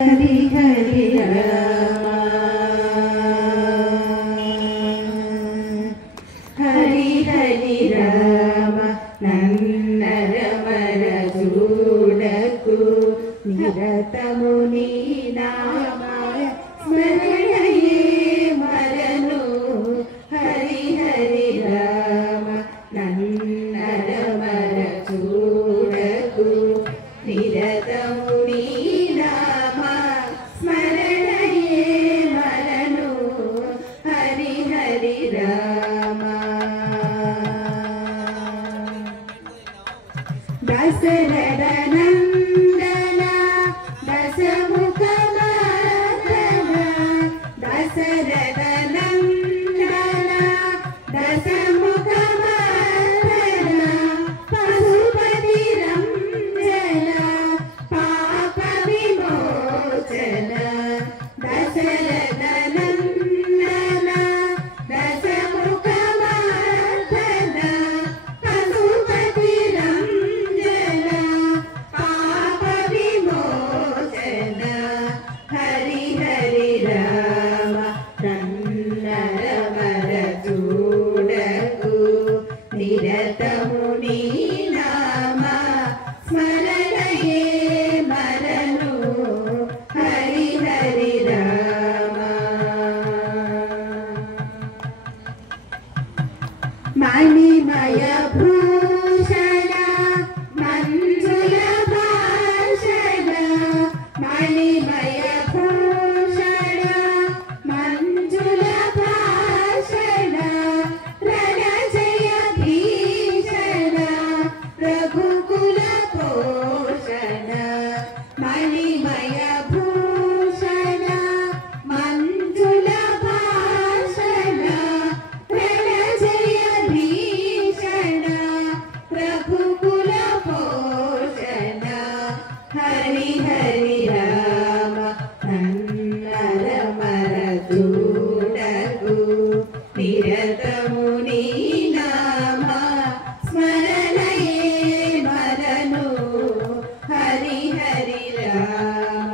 హరి హరి రామ హరి హరి రామ నన్నరమర చూడకు నిరతము నీ నామ స్మరణయే మరను హరి హరి రామ నన్నరమర చూడకు నిరతము నీ నామ స్మరణయే మరను హరి హరి రామ దశరథ నందన దశముఖ మర్దన దశరథ నందన దశముఖ మర్దన పశుపతి రంజన పాప విమోచన దశరథ నందన దశముఖ మర్దన పశుపతి రంజన పాప విమోచన హరి హరి రామ నన్నరమర చూడకు నిరతము నీ నామ స్మరణయే మరను హరి హరి రామ మణిమయ భూషణ మంజుల భాషణ మణిమయ భూషణ మంజుల భాషణ రణజయ భీషణ రఘుకుల పోషణ మణిమయ భూషణ మంజుల భాషణ రణజయ భీషణ రఘుకుల పోషణ హరి హరి రామ నన్నరమర చూడకు నిరతము నీ నామ స్మరణయే మరను హరి హరి రామ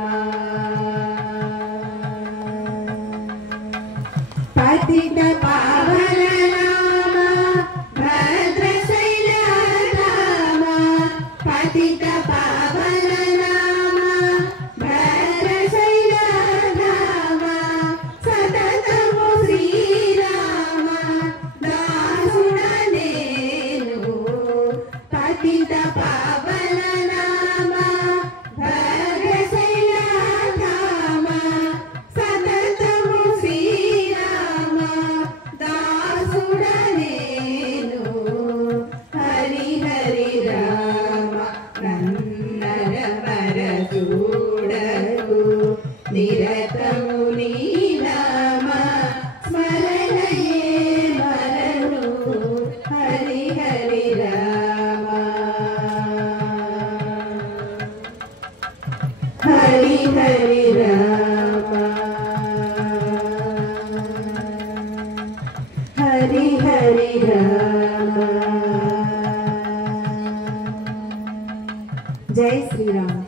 పతిత పావన నామ భద్రశైల రామ పతిత పావన నామ భద్రశైల రామ సతతము శ్రీరామ దాసుడ నేను పతిత పావన నామ భద్రశైల రామ సతతము శ్రీరామ దాసుడ నేను హరి హరి రామ నన్నరమర చూడకు నిరతము నీ నామ స్మరణయే మరను హరి హరి రామ హరి హరి రామ హరి హరి రామ జై శ్రీరామ్.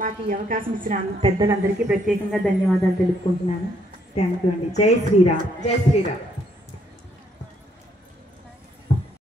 మాకు ఈ అవకాశం ఇచ్చిన పెద్దలందరికీ ప్రత్యేకంగా ధన్యవాదాలు తెలుపుకుంటున్నాను. థ్యాంక్ యూ అండి. జై శ్రీరామ్. జై శ్రీరామ్.